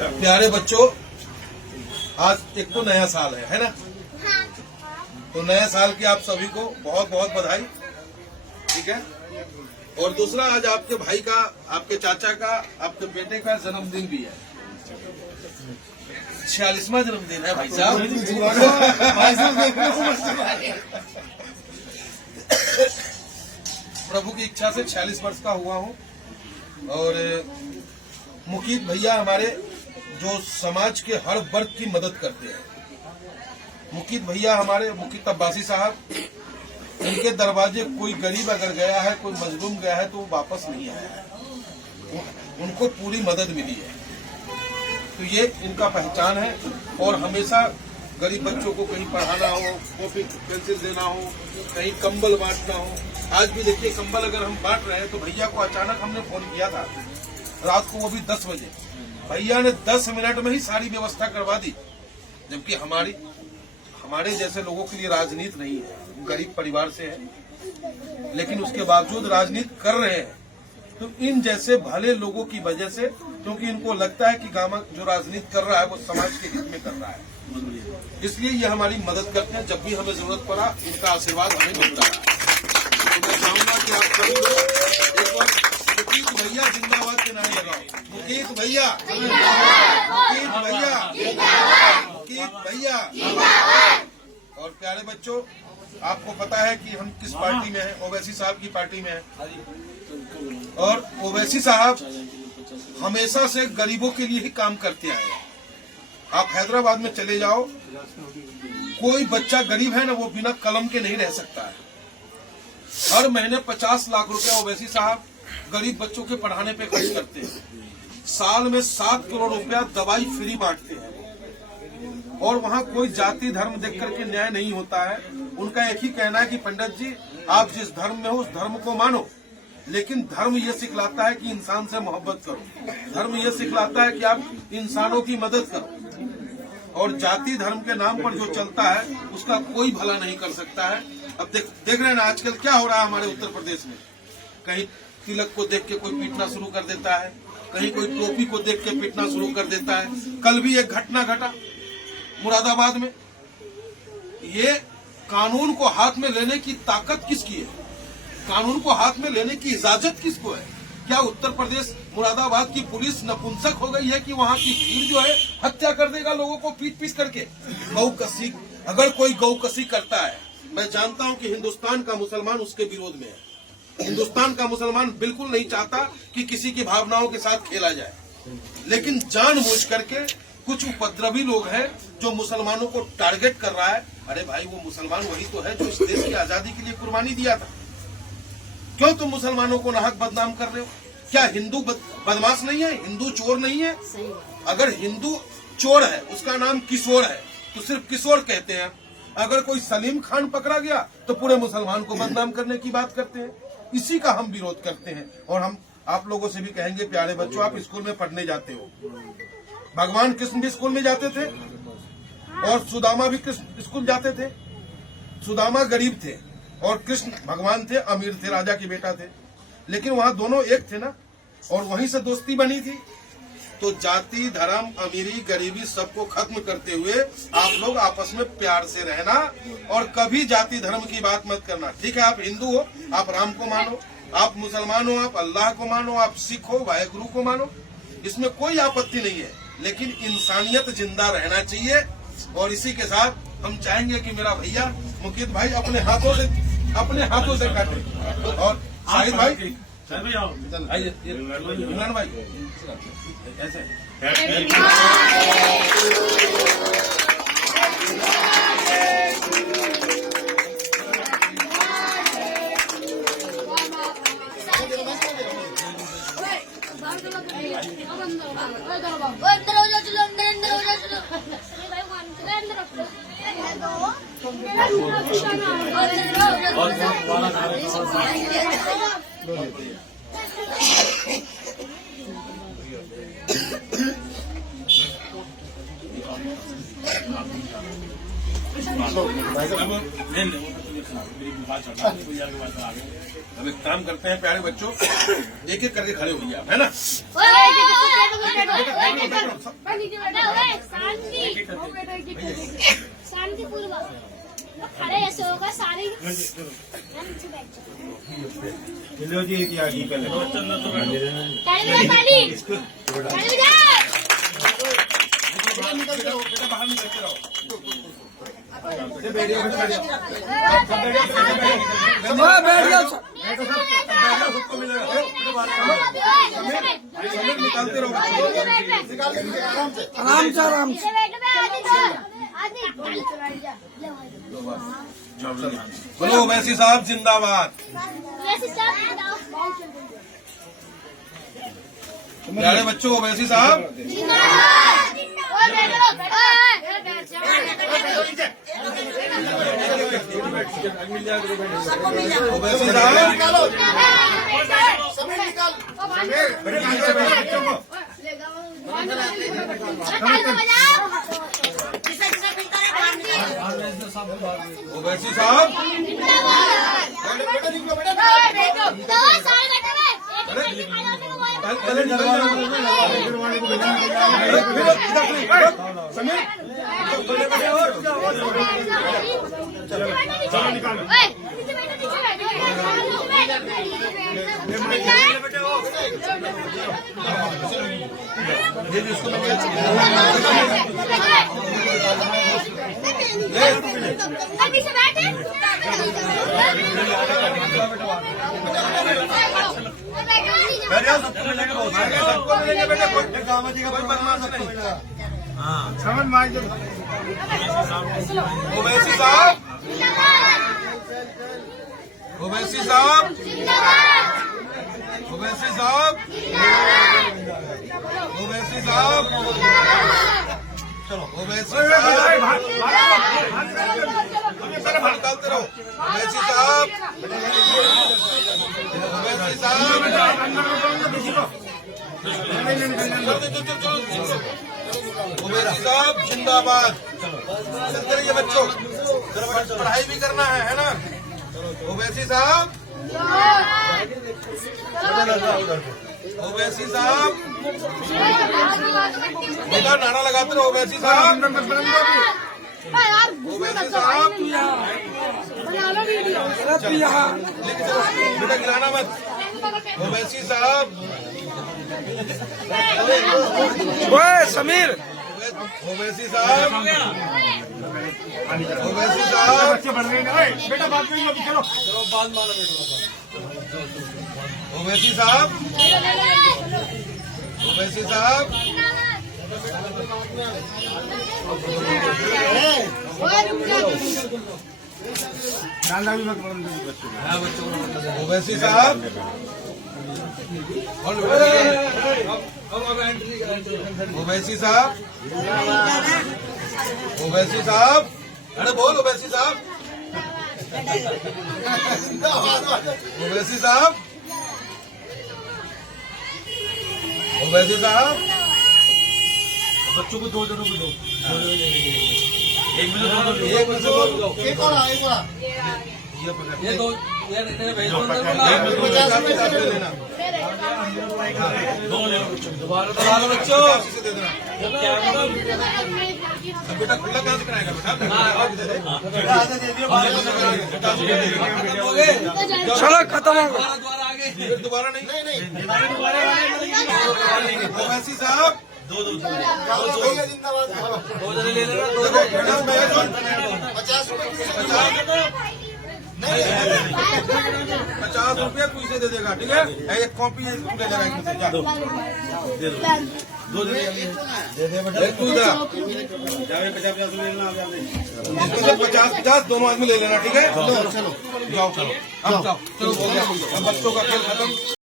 प्यारे बच्चों, आज एक तो नया साल है ना? तो नया साल की आप सभी को बहुत बहुत बधाई। ठीक है। और दूसरा, आज आपके भाई का, आपके चाचा का, आपके बेटे का जन्मदिन भी है। 46वां जन्मदिन है भाई साहब। प्रभु की इच्छा से 46 वर्ष का हुआ हूँ। और मुकीत भैया हमारे जो समाज के हर वर्ग की मदद करते हैं। मुकीत भैया हमारे, मुकीत अब्बासी साहब, इनके दरवाजे कोई गरीब अगर गया है, कोई मजलूम गया है तो वो वापस नहीं आया है। उनको पूरी मदद मिली है। तो ये इनका पहचान है। और हमेशा गरीब बच्चों को कहीं पढ़ाना हो, कॉपी पेंसिल देना हो, कहीं कंबल बांटना हो। आज भी देखिए, कंबल अगर हम बांट रहे हैं तो भैया को अचानक हमने फोन किया था रात को, वो भी 10 बजे। भैया ने 10 मिनट में ही सारी व्यवस्था करवा दी। जबकि हमारे जैसे लोगों के लिए राजनीति नहीं है, गरीब परिवार से है, लेकिन उसके बावजूद राजनीति कर रहे हैं। तो इन जैसे भले लोगों की वजह से, क्योंकि इनको लगता है कि गांव जो राजनीति कर रहा है वो समाज के हित में कर रहा है, इसलिए ये हमारी मदद करते हैं। जब भी हमें जरूरत पड़ा, इनका आशीर्वाद हमें मिलता है। तो मैं चाहूंगा कि आप सभी लोग एक बार मुकीत भैया जिंदाबाद के नारे लगाओ। मुकीत भैया, मुकीत भैया, मुकीत भैया। और प्यारे बच्चों, आपको पता है कि हम किस पार्टी में हैं? ओवैसी साहब की पार्टी में हैं। और ओवैसी साहब हमेशा से गरीबों के लिए ही काम करते आए हैं। आप हैदराबाद में चले जाओ, कोई बच्चा गरीब है ना, वो बिना कलम के नहीं रह सकता है। हर महीने 50 लाख रुपया ओवैसी साहब गरीब बच्चों के पढ़ाने पे खर्च करते हैं। साल में 7 करोड़ रुपया दवाई फ्री बांटते हैं। और वहाँ कोई जाति धर्म देख करके न्याय नहीं होता है। उनका एक ही कहना है कि पंडित जी, आप जिस धर्म में हो उस धर्म को मानो, लेकिन धर्म ये सिखलाता है कि इंसान से मोहब्बत करो। धर्म ये सिखलाता है कि आप इंसानों की मदद करो। और जाति धर्म के नाम पर जो चलता है उसका कोई भला नहीं कर सकता है। अब देख रहे हैं ना आजकल क्या हो रहा है हमारे उत्तर प्रदेश में। कहीं तिलक को देख के कोई पीटना शुरू कर देता है, कहीं कोई टोपी को देख के पीटना शुरू कर देता है। कल भी एक घटना घटा मुरादाबाद में। ये कानून को हाथ में लेने की ताकत किसकी है? कानून को हाथ में लेने की इजाजत किसको है? क्या उत्तर प्रदेश मुरादाबाद की पुलिस नपुंसक हो गई है कि वहाँ की भीड़ जो है हत्या कर देगा लोगों को पीट करके? गौकसी, अगर कोई गौकसी करता है, मैं जानता हूँ कि हिंदुस्तान का मुसलमान उसके विरोध में है। हिंदुस्तान का मुसलमान बिल्कुल नहीं चाहता कि किसी की भावनाओं के साथ खेला जाए, लेकिन जानबूझ करके कुछ उपद्रवी लोग हैं जो मुसलमानों को टारगेट कर रहा है। अरे भाई, वो मुसलमान वही तो है जो इस देश की आजादी के लिए कुर्बानी दिया था। क्यों तुम मुसलमानों को नाहक बदनाम कर रहे हो? क्या हिंदू बदमाश नहीं है? हिंदू चोर नहीं है? अगर हिंदू चोर है, उसका नाम किशोर है, तो सिर्फ किशोर कहते हैं। अगर कोई सलीम खान पकड़ा गया तो पूरे मुसलमान को बदनाम करने की बात करते हैं। इसी का हम विरोध करते हैं। और हम आप लोगों से भी कहेंगे, प्यारे बच्चों, आप स्कूल में पढ़ने जाते हो। भगवान कृष्ण भी स्कूल में जाते थे और सुदामा भी कृष्ण स्कूल जाते थे। सुदामा गरीब थे और कृष्ण भगवान थे, अमीर थे, राजा के बेटा थे, लेकिन वहाँ दोनों एक थे ना, और वहीं से दोस्ती बनी थी। तो जाति धर्म अमीरी गरीबी सबको खत्म करते हुए आप लोग आपस में प्यार से रहना और कभी जाति धर्म की बात मत करना। ठीक है, आप हिंदू हो, आप राम को मानो, आप मुसलमान हो, आप अल्लाह को मानो, आप सिख हो, वाहेगुरु को मानो, इसमें कोई आपत्ति नहीं है, लेकिन इंसानियत जिंदा रहना चाहिए। और इसी के साथ हम चाहेंगे कि मेरा भैया मुकीत भाई अपने हाथों से काटे। और शाहिद भाई, इमरान भाई ऐसे अब एक काम करते हैं प्यारे बच्चों, एक एक करके खड़े होइए आप, है ना? शांतिपूर्वक खड़े ऐसे होगा सारे बाहर निकलते रहो। निकालते रहो आराम से आराम से। बोलो ओवैसी साहब जिंदाबाद। प्यारे बच्चों ओवैसी साहब ओवैसी साहब ओवैसी साहब पहले निकल समीर ओवैसी साहब ओवैसी साहब ओवैसी साहब ओवैसी साहब ओवैसी साहब निकालते रहो ओवैसी साहब ओवैसी साहब ओवैसी साहब जिंदाबाद। चलते रहिए बच्चों, पढ़ाई भी करना है ना। ओवैसी साहब ओवैसी साहब बेटा नारा लगाते रहो ओवैसी साहब ओवैसी साहब बेटा गिराना मत। ओवैसी साहब ओए समीर ओवैसी साहब ओवैसी साहब बेटा बात नहीं चलो ओवैसी साहब ओवैसी साहब ओवैसी साहब ओवैसी साहब ओवैसी साहब अरे बोल ओवैसी साहब ओवैसी साहब ओवैसी साहब बच्चों को दो जनों को दो एक मिनट दो एक और ये दो ये भेज दो दोबारा हेलो बच्चों दे देना बेटा खुला कहाँ से कराएगा बेटा चलो खत्म हो गया। फिर दोबारा नहीं ओवैसी साहब दो जने ले लेना दो 50 रुपया तू इसे दे देगा ठीक है। एक कॉपी ले लेगा इसमें से जा दो जने दे दे बेटा तू इधर 50 दोनों आदमी ले लेना ठीक है। चलो जाओ चलो अब जाओ चलो हो गया अब बच्चों का खेल खत्म।